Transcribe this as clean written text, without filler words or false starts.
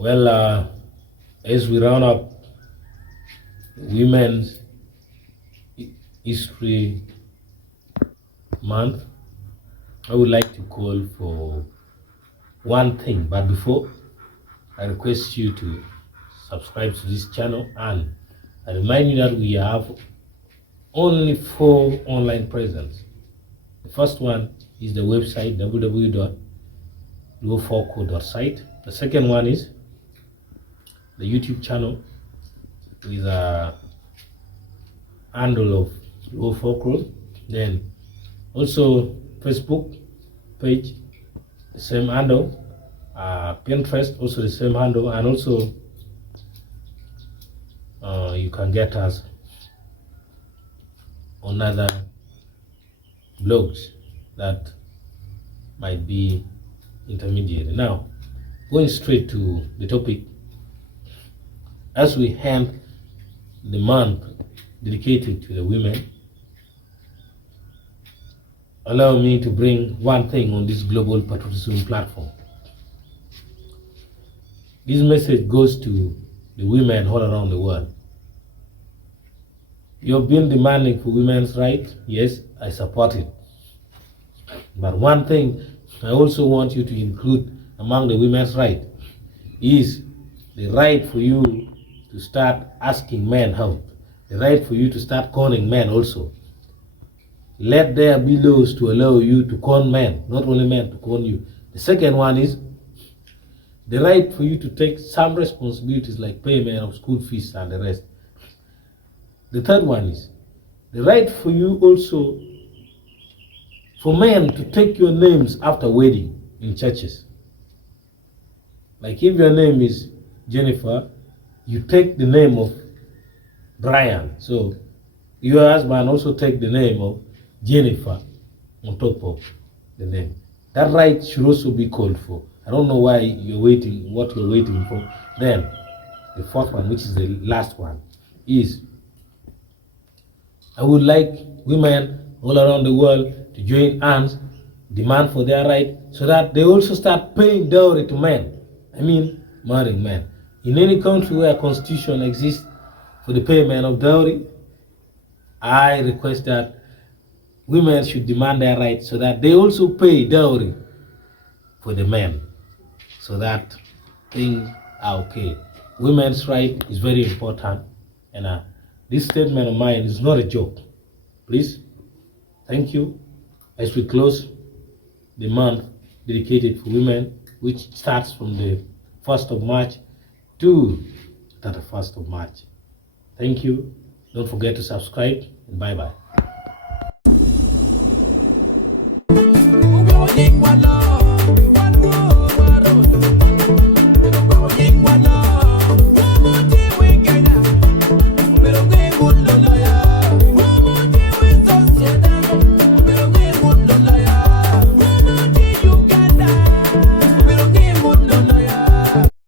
Well, as we round up Women's History Month, I would like to call for one thing. But before, I request you to subscribe to this channel, and I remind you that we have only 4 online presence. The first one is the website www.luofolko.site. The second one is the YouTube channel with a handle of Luo Folklore. Then also Facebook page, the same handle. Pinterest, also the same handle, and also you can get us on other blogs that might be intermediate. Now, going straight to the topic, as we end the month dedicated to the women, allow me to bring one thing on this global patriotism platform. This message goes to the women all around the world. You've been demanding for women's rights. Yes, I support it. But one thing I also want you to include among the women's rights is the right for you to start asking men help. The right for you to start conning men also. Let there be laws to allow you to con men, not only men to con you. The second one is the right for you to take some responsibilities like payment of school fees and the rest. The third one is the right for you also for men to take your names after wedding in churches. Like if your name is Jennifer, you take the name of Brian. So your husband also take the name of Jennifer on top of the name. That right should also be called for. I don't know why you're waiting, what you're waiting for. Then the fourth one, which is the last one, is I would like women all around the world to join hands, demand for their right, so that they also start paying dowry to men. I mean, marrying men. In any country where a constitution exists for the payment of dowry, I request that women should demand their rights so that they also pay dowry for the men, so that things are okay. Women's right is very important, and this statement of mine is not a joke. Please, thank you. As we close the month dedicated for women, which starts from the 1st of March to the 31st of March. Thank you. Don't forget to subscribe, and bye-bye.